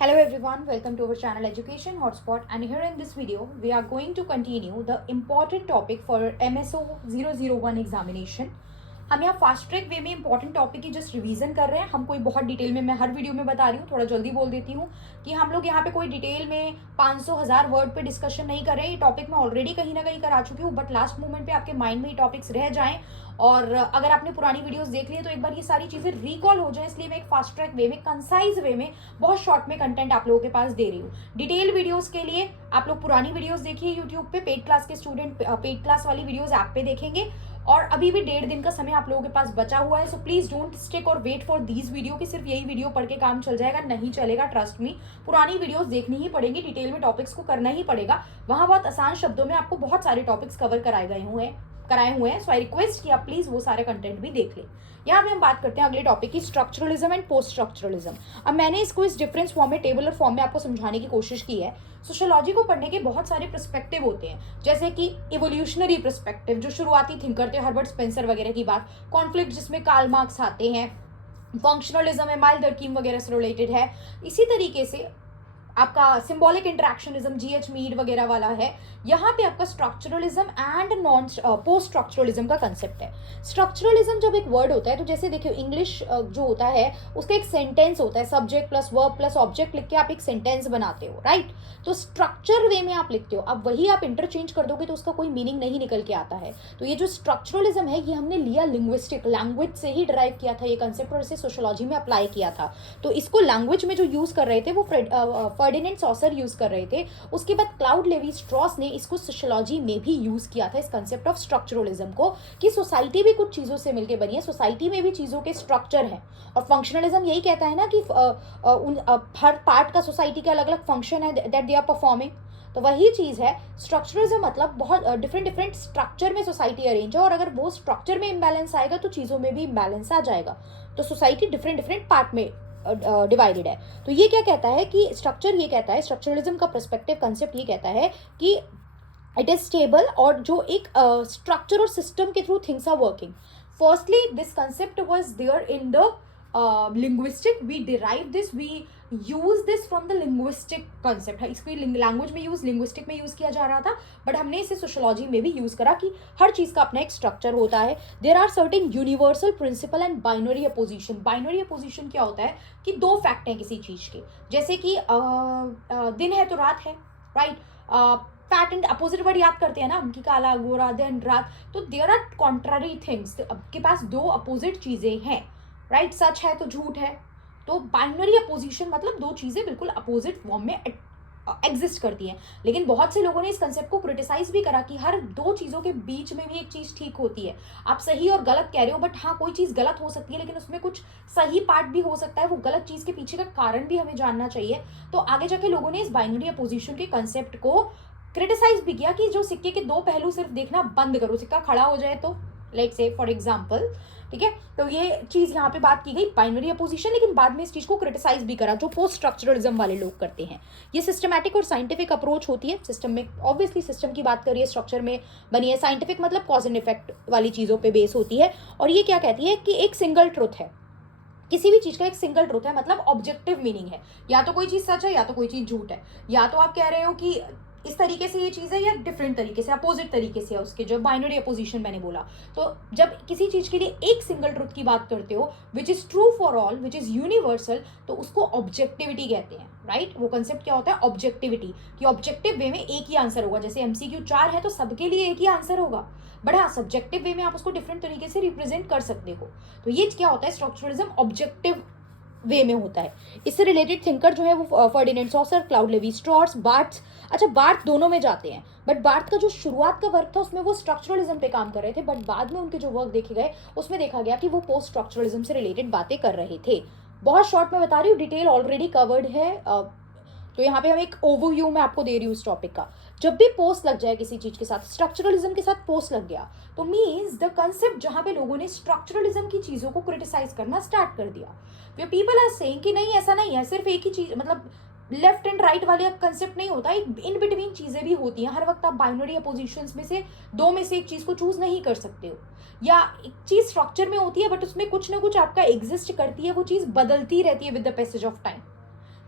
Hello everyone, welcome to our channel Education Hotspot, and here in this video we are going to continue the important topic for MSO 001 examination. हम यहाँ fast track वे में important topic की just revision कर रहे हैं. हम कोई बहुत डिटेल में मैं हर वीडियो में बता रही हूँ, थोड़ा जल्दी बोल देती हूँ कि हम लोग यहाँ पे कोई डिटेल में 500,000 वर्ड पे डिस्कशन नहीं कर रहे हैं. ये टॉपिक मैं ऑलरेडी कहीं ना कहीं करा चुकी हूँ, बट लास्ट मोमेंट पे आपके माइंड में ये टॉपिक्स रह जाएं और अगर आपने पुरानी वीडियोस देख ली है तो एक बार ये सारी चीजें रिकॉल हो जाए, इसलिए मैं एक फास्ट ट्रैक वे में, कंसाइज वे में, बहुत शॉर्ट में कंटेंट आप लोगों के पास दे रही हूँ. डिटेल वीडियोस के लिए आप लोग पुरानी वीडियोस देखिए यूट्यूब पे, पेड क्लास के स्टूडेंट पेड क्लास वाली वीडियोस ऐप पे देखेंगे. और अभी भी 1.5 दिन का समय आप लोगों के पास बचा हुआ है, सो प्लीज डोंट स्टिक और वेट फॉर दीज वीडियो कि सिर्फ यही वीडियो पढ़ के काम चल जाएगा. नहीं चलेगा, ट्रस्ट मी. पुरानी वीडियोस देखनी ही पड़ेगी, डिटेल में टॉपिक्स को करना ही पड़ेगा. वहां बहुत आसान शब्दों में आपको बहुत सारे टॉपिक्स कवर कराए हुए हैं. सो आई रिक्वेस्ट कि आप प्लीज वो सारे कंटेंट भी देख लें. यहाँ पे हम बात करते हैं अगले टॉपिक की, स्ट्रक्चरलिज्म एंड पोस्ट स्ट्रक्चरलिज्म. अब मैंने इसको इस डिफरेंस फॉर्म में, टेबलर फॉर्म में आपको समझाने की कोशिश की है. सोशियोलॉजी को पढ़ने के बहुत सारे पर्सपेक्टिव होते हैं, जैसे कि इवोल्यूशनरी पर्सपेक्टिव, जो शुरुआती थिंकर थे, हर्बर्ट स्पेंसर वगैरह की बात. कॉन्फ्लिक्ट, जिसमें कार्ल मार्क्स आते हैं. फंक्शनलिज्म है, माइल दर्कीम वगैरह से रिलेटेड है. इसी तरीके से आपका सिंबॉलिक इंटरेक्शनिज्म, जीएच मीड वगैरह वाला है. यहाँ पे आपका structuralism and non post structuralism का कंसेप्ट है. स्ट्रक्चरलिज्म जब एक वर्ड होता है तो जैसे देखिए इंग्लिश जो होता है उसका एक सेंटेंस होता है, subject plus verb plus object लिख के आप एक सेंटेंस बनाते हो, राइट. तो स्ट्रक्चर वे में आप लिखते हो. अब वही आप इंटरचेंज कर दोगे तो उसका कोई मीनिंग नहीं निकल के आता है. तो ये जो स्ट्रक्चरलिज्म है ये हमने लिया लिंग्विस्टिक, लैंग्वेज से ही डिराइव किया था ये कंसेप्ट और इसे सोशियोलॉजी में अप्लाई किया था. तो इसको लैंग्वेज में जो यूज कर रहे थे वो फर्डिनेंड सॉसर यूज कर रहे थे. उसके बाद क्लाउड लेवी स्ट्रॉस ने इसको सोशियोलॉजी में भी यूज किया था, इस कंसेप्ट ऑफ स्ट्रक्चरलिज्म को, कि सोसाइटी भी कुछ चीजों से मिलकर बनी है, सोसाइटी में भी चीजों के स्ट्रक्चर हैं. और फंक्शनलिज्म यही कहता है ना कि हर पार्ट का सोसाइटी के अलग अलग फंक्शन है दैट दे आर परफॉर्मिंग. तो वही चीज है स्ट्रक्चरलिज्म, मतलब बहुत डिफरेंट स्ट्रक्चर में सोसाइटी अरेंज है और अगर वो स्ट्रक्चर में इम्बैलेंस आएगा तो चीजों में भी इम्बैलेंस आ जाएगा. तो सोसाइटी डिफरेंट पार्ट में डिवाइडेड है. तो ये क्या कहता है कि स्ट्रक्चर, ये कहता है स्ट्रक्चरलिज्म का पर्सपेक्टिव कंसेप्ट ये कहता है कि इट इज स्टेबल, और जो एक स्ट्रक्चर और सिस्टम के through things are working. Firstly this concept was there in the linguistic. We derive this, we use this from the linguistic concept. इसको लैंग्वेज में यूज, लिंग्विस्टिक में यूज किया जा रहा था, बट हमने इसे सोशियोलॉजी में भी यूज करा कि हर चीज का अपना एक स्ट्रक्चर होता है. There are certain universal principle and binary opposition. Binary opposition क्या होता है कि दो फैक्ट हैं किसी चीज के, जैसे कि दिन है तो रात है, राइट. पैटर्न अपोजिट वर्ड याद करते हैं ना हम, कि काला गोरा दिन रात. तो देयर आर कॉन्ट्रारी थिंग्स, आपके पास दो अपोजिट चीजें हैं, राइट. सच है तो झूठ है. तो बाइनरी अपोजिशन मतलब दो चीजें बिल्कुल अपोजिट फॉर्म में एग्जिस्ट करती हैं. लेकिन बहुत से लोगों ने इस कंसेप्ट को क्रिटिसाइज भी करा कि हर दो चीजों के बीच में भी एक चीज ठीक होती है. आप सही और गलत कह रहे हो, बट हाँ कोई चीज गलत हो सकती है लेकिन उसमें कुछ सही पार्ट भी हो सकता है. वो गलत चीज के पीछे का कारण भी हमें जानना चाहिए. तो आगे जाके लोगों ने इस बाइनरी अपोजिशन के कंसेप्ट को क्रिटिसाइज भी किया कि जो सिक्के के दो पहलू सिर्फ देखना बंद करो, सिक्का खड़ा हो जाए तो, लाइक से फॉर एग्जाम्पल, ठीक है. तो ये चीज यहाँ पे बात की गई बाइनरी अपोजिशन, लेकिन बाद में इस चीज को क्रिटिसाइज भी करा जो पोस्ट स्ट्रक्चरलिज्म वाले लोग करते हैं. ये सिस्टमैटिक और साइंटिफिक अप्रोच होती है. सिस्टम में ऑब्वियसली सिस्टम की बात करिए, स्ट्रक्चर में बनी है. साइंटिफिक मतलब कॉज एंड इफेक्ट वाली चीजों पे बेस होती है. और ये क्या कहती है कि एक सिंगल ट्रुथ है, किसी भी चीज का एक सिंगल ट्रुथ है, मतलब ऑब्जेक्टिव मीनिंग है. या तो कोई चीज सच है या तो कोई चीज झूठ है. या तो आप कह रहे हो कि इस तरीके से ये चीज है या डिफरेंट तरीके से, अपोजिट तरीके से है उसके, जो बाइनरी अपोजिशन मैंने बोला. तो जब किसी चीज के लिए एक सिंगल ट्रुथ की बात करते हो which is true for all, which is universal, तो उसको ऑब्जेक्टिविटी कहते हैं, राइट. वो कंसेप्ट क्या होता है, ऑब्जेक्टिविटी, कि ऑब्जेक्टिव वे में एक ही आंसर होगा. जैसे एमसीक्यू 4 है तो सबके लिए एक ही आंसर होगा, बट हाँ सब्जेक्टिव वे में आप उसको डिफरेंट तरीके से रिप्रेजेंट कर सकते हो. तो ये क्या होता है, स्ट्रक्चरलिज्म ऑब्जेक्टिव वे में होता है. इससे रिलेटेड थिंकर जो है वो Ferdinand Saussure, Claude Levi Strauss, Barthes. अच्छा, बार्थ दोनों में जाते हैं, बट बार्थ का जो शुरुआत का वर्क था उसमें वो स्ट्रक्चरलिज्म पे काम कर रहे थे, बट बाद में उनके जो वर्क देखे गए उसमें देखा गया कि वो पोस्ट स्ट्रक्चरलिज्म से रिलेटेड बातें कर रहे थे. बहुत शॉर्ट में बता रही हूँ, डिटेल ऑलरेडी कवर्ड है. तो यहाँ पे हम एक ओवरव्यू में आपको दे रही हूँ इस टॉपिक का. जब भी पोस्ट लग जाए किसी चीज के साथ, स्ट्रक्चरलिज्म के साथ पोस्ट लग गया, तो मीन्स द कंसेप्ट जहां पे लोगों ने स्ट्रक्चरलिज्म की चीजों को क्रिटिसाइज करना स्टार्ट कर दिया. पीपल आर सेइंग कि नहीं ऐसा नहीं है, सिर्फ एक ही चीज, मतलब लेफ्ट एंड राइट वाले कंसेप्ट नहीं होता, एक इन बिटवीन चीजें भी होती हैं. हर वक्त आप बाइनरी अपोजिशंस में से दो में से एक चीज को चूज नहीं कर सकते हो. या एक चीज स्ट्रक्चर में होती है बट उसमें कुछ ना कुछ आपका एग्जिस्ट करती है, वो चीज बदलती रहती है with the passage of time.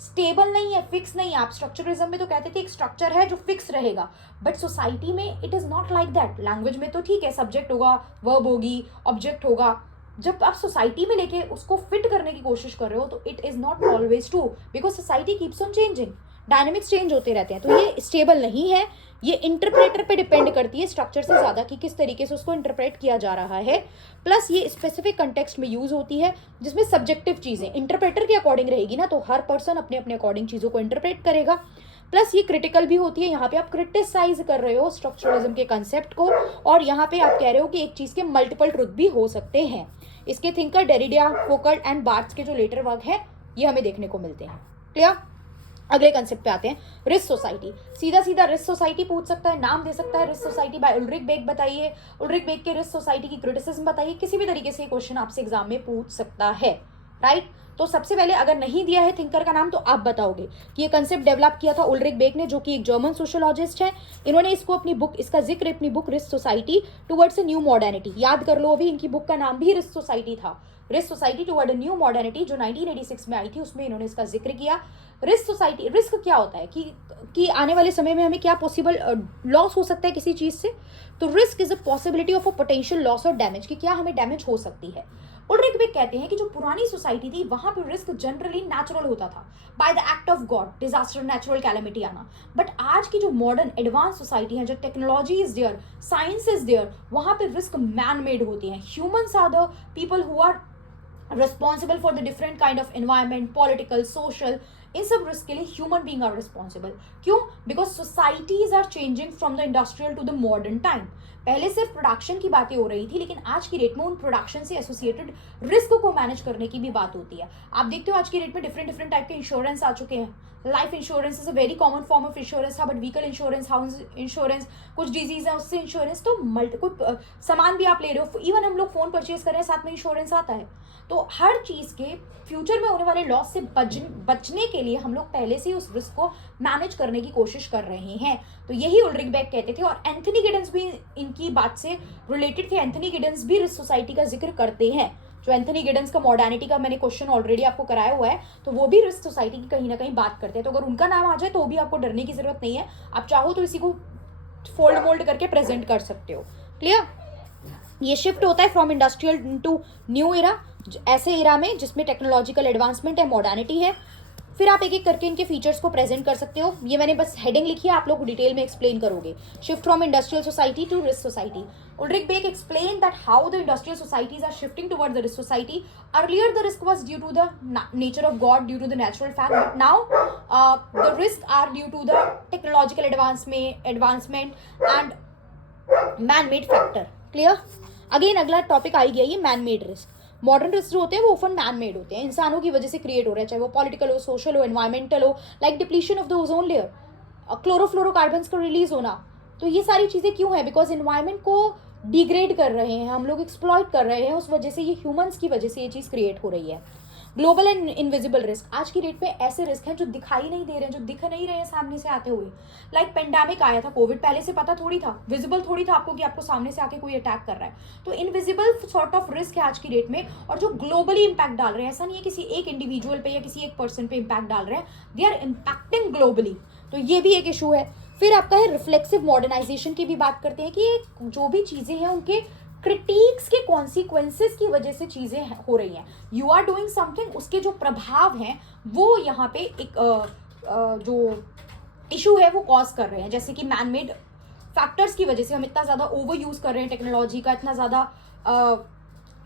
Stable नहीं है, फिक्स नहीं है। आप स्ट्रक्चरलिज्म में तो कहते थे एक स्ट्रक्चर है जो फिक्स रहेगा, बट सोसाइटी में it is not like that. Language में तो ठीक है, सब्जेक्ट होगा, वर्ब होगी, ऑब्जेक्ट होगा। जब आप सोसाइटी में लेके उसको फिट करने की कोशिश कर रहे हो तो it is not always true, because society keeps on changing, dynamics change होते रहते हैं। तो ये स्टेबल नहीं है, ये इंटरप्रेटर पे डिपेंड करती है स्ट्रक्चर से ज़्यादा कि किस तरीके से उसको इंटरप्रेट किया जा रहा है। प्लस ये स्पेसिफिक कंटेक्स्ट में यूज़ होती है जिसमें सब्जेक्टिव चीज़ें इंटरप्रेटर के अकॉर्डिंग रहेगी ना, तो हर पर्सन अपने अपने अकॉर्डिंग चीज़ों को इंटरप्रेट करेगा। प्लस ये क्रिटिकल भी होती है, यहाँ पे आप क्रिटिसाइज कर रहे हो स्ट्रक्चरलिज्म के कंसेप्ट को, और यहाँ पे आप कह रहे हो कि एक चीज़ के मल्टीपल ट्रुथ भी हो सकते हैं। इसके थिंकर डेरिडा, फोकल्ट एंड बार्ट्स के जो लेटर वर्क है ये हमें देखने को मिलते हैं। क्लियर? अगले कंसेप्ट पे आते हैं, रिस्क सोसाइटी। सीधा सीधा रिस्क सोसाइटी पूछ सकता है, नाम दे सकता है risk society by Ulrich Beck, बताइए उल्रिक बेक के रिस्क सोसाइटी की क्रिटिसिज्म बताइए। किसी भी तरीके से क्वेश्चन आपसे एग्जाम में पूछ सकता है, राइट? तो सबसे पहले अगर नहीं दिया है थिंकर का नाम तो आप बताओगे कि ये कंसेप्ट डेवलप किया था उल्रिक बेक ने, जो कि एक जर्मन सोशोलॉजिस्ट है। इन्होंने इसको अपनी बुक, इसका जिक्र अपनी book risk society towards a new modernity, याद कर लो अभी, इनकी बुक का नाम भी रिस्क सोसाइटी था, risk society toward a new modernity, जो 1986 में आई थी, उसमें इन्होंने इसका जिक्र किया। रिस्क सोसाइटी, रिस्क क्या होता है कि आने वाले समय में हमें क्या पॉसिबल लॉस हो सकता है किसी चीज से, तो risk is a possibility of a potential loss और डैमेज, कि क्या हमें डैमेज हो सकती है। उल्रिक बेक कहते हैं कि जो पुरानी सोसाइटी थी वहां पर रिस्क जनरली नेचुरल होता था, by the act of God, disaster, natural calamity आना। बट आज की जो मॉडर्न एडवांस सोसाइटी है, जो technology is there, science is there, वहां पर रिस्क मैन मेड होती है। Humans are the people who are responsible for the different kind of environment, political, social, इन सब रिस्क के लिए ह्यूमन बीइंग आर रिस्पॉन्सिबल। क्यों? Because societies are changing from the industrial to the modern time. पहले सिर्फ production की बातें हो रही थी, लेकिन आज की डेट में उन प्रोडक्शन से एसोसिएटेड रिस्क को मैनेज करने की भी बात होती है। आप देखते हो आज की डेट में डिफरेंट डिफरेंट टाइप के इंश्योरेंस आ चुके हैं। Life insurance is a very common form of insurance था, but vehicle insurance, house insurance, कुछ डिजीज है उससे इंश्योरेंस, तो कोई सामान भी आप ले रहे हो, इवन हम लोग फोन परचेज कर रहे हैं साथ में इंश्योरेंस आता है। तो हर चीज के फ्यूचर में होने वाले लॉस से बचने के लिए हम लोग पहले से ही उस रिस्क को मैनेज करने की कोशिश कर रहे हैं। तो यही उल्रिक बेक कहते थे, और एंथनी गिडन्स भी इनकी बात से रिलेटेड थे। एंथनी गिडन्स भी रिस्क सोसाइटी का जिक्र करते हैं। जो एंथनी गिडन्स का मॉडर्निटी का मैंने क्वेश्चन ऑलरेडी आपको कराया हुआ है, तो वो भी रिस्क सोसाइटी की कहीं ना कहीं बात करते हैं। तो अगर उनका नाम आ जाए तो भी आपको डरने की जरूरत नहीं है, आप चाहो तो इसी को फोल्ड मोल्ड करके प्रेजेंट कर सकते हो। क्लियर? ये शिफ्ट होता है from industrial to new era, ऐसे एरा में जिसमें टेक्नोलॉजिकल एडवांसमेंट है, मॉडर्निटी है। फिर आप एक एक करके इनके फीचर्स को प्रेजेंट कर सकते हो। ये मैंने बस हेडिंग लिखी है, आप लोग डिटेल में एक्सप्लेन करोगे। Shift from industrial society to risk society. Ulrich Beck explained that how the industrial societies are shifting towards the risk society. Earlier, the risk was due to the nature of God, due to the natural fact, but now the risks are due to the technological advancement and man-made factor. Clear? Again, अगला topic I गया ये man-made risk. Modern risk जो होते हैं वो often man made होते हैं, इंसानों की वजह से क्रिएट हो रहे हैं, चाहे वो पॉलिटिकल हो, सोशल हो, एनवायरमेंटल हो, like depletion of the ozone layer, chlorofluorocarbons का रिलीज होना। तो ये सारी चीज़ें क्यों है? बिकॉज एनवायरमेंट को डिग्रेड कर रहे हैं हम लोग, एक्सप्लॉइट कर रहे हैं, उस वजह से ये ह्यूमंस की वजह से ये चीज़ क्रिएट हो रही है। ग्लोबल एंड इनविजिबल रिस्क, आज की डेट में ऐसे रिस्क हैं जो दिखाई नहीं दे रहे हैं, जो दिख नहीं रहे हैं सामने से आते हुए। लाइक पेंडेमिक आया था, कोविड, पहले से पता थोड़ी था, विजिबल थोड़ी था आपको कि आपको सामने से आके कोई अटैक कर रहा है। तो इनविजिबल सॉर्ट ऑफ रिस्क है आज की डेट में, और जो ग्लोबली इंपैक्ट डाल रहे हैं, ऐसा नहीं है किसी एक इंडिविजुअल पे या किसी एक पर्सन पे इंपैक्ट डाल रहे हैं, दे आर इम्पैक्टिंग ग्लोबली। तो ये भी एक इशू है। फिर आपका है रिफ्लेक्सिव मॉडर्नाइजेशन की भी बात करते हैं कि जो भी चीज़ें हैं उनके क्रिटिक्स के कॉन्सिक्वेंसेस की वजह से चीज़ें हो रही हैं। यू आर डूइंग समथिंग, उसके जो प्रभाव हैं वो यहाँ पे एक जो इशू है वो कॉज कर रहे हैं। जैसे कि मैन मेड फैक्टर्स की वजह से हम इतना ज़्यादा ओवर यूज़ कर रहे हैं टेक्नोलॉजी का, इतना ज़्यादा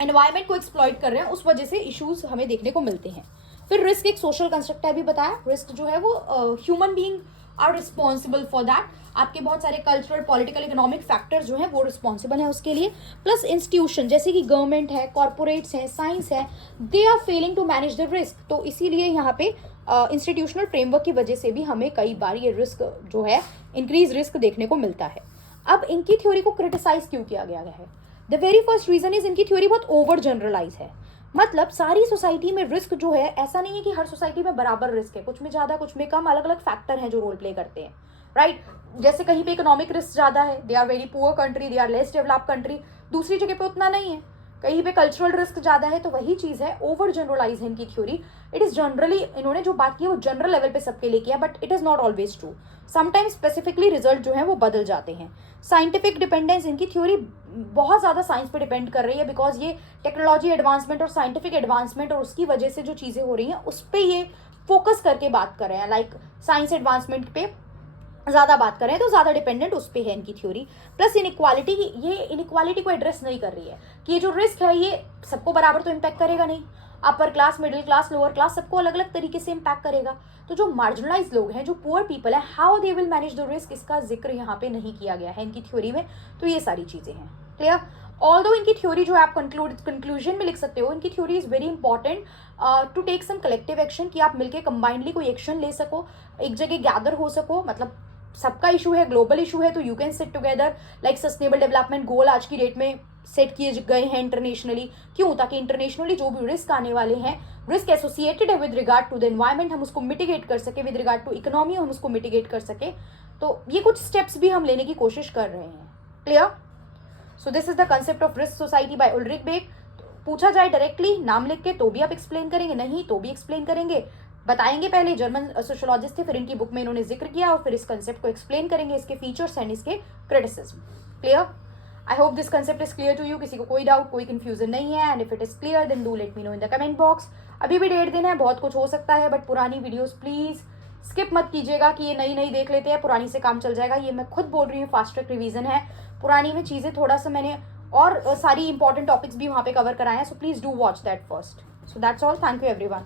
एनवायरमेंट को एक्सप्लॉइट कर रहे हैं, उस वजह से इश्यूज हमें देखने को मिलते हैं। फिर रिस्क एक सोशल कंस्ट्रक्ट है, भी बताया। रिस्क जो है वो human being are responsible for that. आपके बहुत सारे कल्चरल, पॉलिटिकल, इकोनॉमिक फैक्टर्स जो हैं वो रिस्पॉन्सिबल हैं उसके लिए। प्लस इंस्टीट्यूशन जैसे कि गवर्नमेंट है, कॉर्पोरेट्स हैं, साइंस है, they are failing to manage the risk. तो इसीलिए यहाँ पे इंस्टीट्यूशनल फ्रेमवर्क की वजह से भी हमें कई बार ये रिस्क जो है, इंक्रीज रिस्क देखने को मिलता है। अब इनकी थ्योरी को क्रिटिसाइज क्यों किया गया है? The very first reason is इनकी थ्योरी बहुत ओवर जनरलाइज है। मतलब सारी सोसाइटी में रिस्क जो है, ऐसा नहीं है कि हर सोसाइटी में बराबर रिस्क है, कुछ में ज़्यादा कुछ में कम, अलग अलग फैक्टर हैं जो रोल प्ले करते हैं, राइट? जैसे कहीं पे इकोनॉमिक रिस्क ज़्यादा है, they are very poor country, they are less developed country, दूसरी जगह पे उतना नहीं है। कहीं पे कल्चरल रिस्क ज़्यादा है, तो वही चीज़ है, ओवर जनरलाइज है इनकी थ्योरी। इट इज़ जनरली, इन्होंने जो बात की है वो जनरल लेवल पे सबके लिए किया, but it is not always true. Sometimes specifically result जो है वो बदल जाते हैं। साइंटिफिक डिपेंडेंस, इनकी थ्योरी बहुत ज़्यादा साइंस पे डिपेंड कर रही है, बिकॉज ये टेक्नोलॉजी एडवांसमेंट और साइंटिफिक एडवांसमेंट और उसकी वजह से जो चीज़ें हो रही हैं उस पर ये फोकस करके बात कर रहे हैं। लाइक साइंस एडवांसमेंट पे ज़्यादा बात करें तो ज़्यादा डिपेंडेंट उस पर है इनकी थ्योरी। प्लस इनइक्वालिटी, ये इनइक्वालिटी को एड्रेस नहीं कर रही है कि ये जो रिस्क है ये सबको बराबर तो इम्पैक्ट करेगा नहीं, upper class, middle class, lower class, सबको अलग अलग तरीके से इम्पैक्ट करेगा। तो जो मार्जिनलाइज लोग हैं, जो पुअर पीपल है, how they will manage the risk, इसका जिक्र यहाँ पे नहीं किया गया है इनकी थ्योरी में। तो ये सारी चीज़ें हैं। क्लियर? ऑल्दो इनकी थ्योरी जो है आप कंक्लूजन में लिख सकते हो, इनकी theory is very important to take some collective action, कि आप मिलकर कंबाइंडली कोई एक्शन ले सको, एक जगह गैदर हो सको। मतलब सबका इशू है, ग्लोबल इशू है, तो you can sit together. Like sustainable development goal आज की डेट में सेट किए गए हैं इंटरनेशनली। क्यों? ताकि इंटरनेशनली जो भी रिस्क आने वाले हैं, रिस्क एसोसिएटेड है with regard to the environment, हम उसको मिटिगेट कर सके, विद रिगार्ड टू इकोनॉमी हम उसको मिटिगेट कर सके। तो ये कुछ स्टेप्स भी हम लेने की कोशिश कर रहे हैं। Clear? So this is the concept of risk society by Ulrich Beck. पूछा जाए डायरेक्टली नाम लिख के तो भी आप एक्सप्लेन करेंगे, नहीं तो भी एक्सप्लेन करेंगे, बताएंगे। पहले जर्मन सोशोलॉजिस्ट थे, फिर इनकी बुक में इन्होंने जिक्र किया और फिर इस कंसेप्ट को एक्सप्लेन करेंगे, इसके फीचर्स एंड इसके criticism. Clear? I hope this concept is clear to you. किसी को कोई डाउट, कोई कंफ्यूजन नहीं है? And if it is clear then do let me know in the comment box. अभी भी 1.5 दिन है, बहुत कुछ हो सकता है, बट पुरानी वीडियोस प्लीज स्किप मत कीजिएगा कि ये नई नई देख लेते हैं, पुरानी से काम चल जाएगा। ये मैं खुद बोल रही हूँ, फास्ट ट्रैक रिवीजन है, पुरानी में चीज़ें थोड़ा सा मैंने और सारी इंपॉर्टेंट टॉपिक्स भी वहाँ पे कवर कराए हैं, so please do watch that first. So that's all, thank you everyone.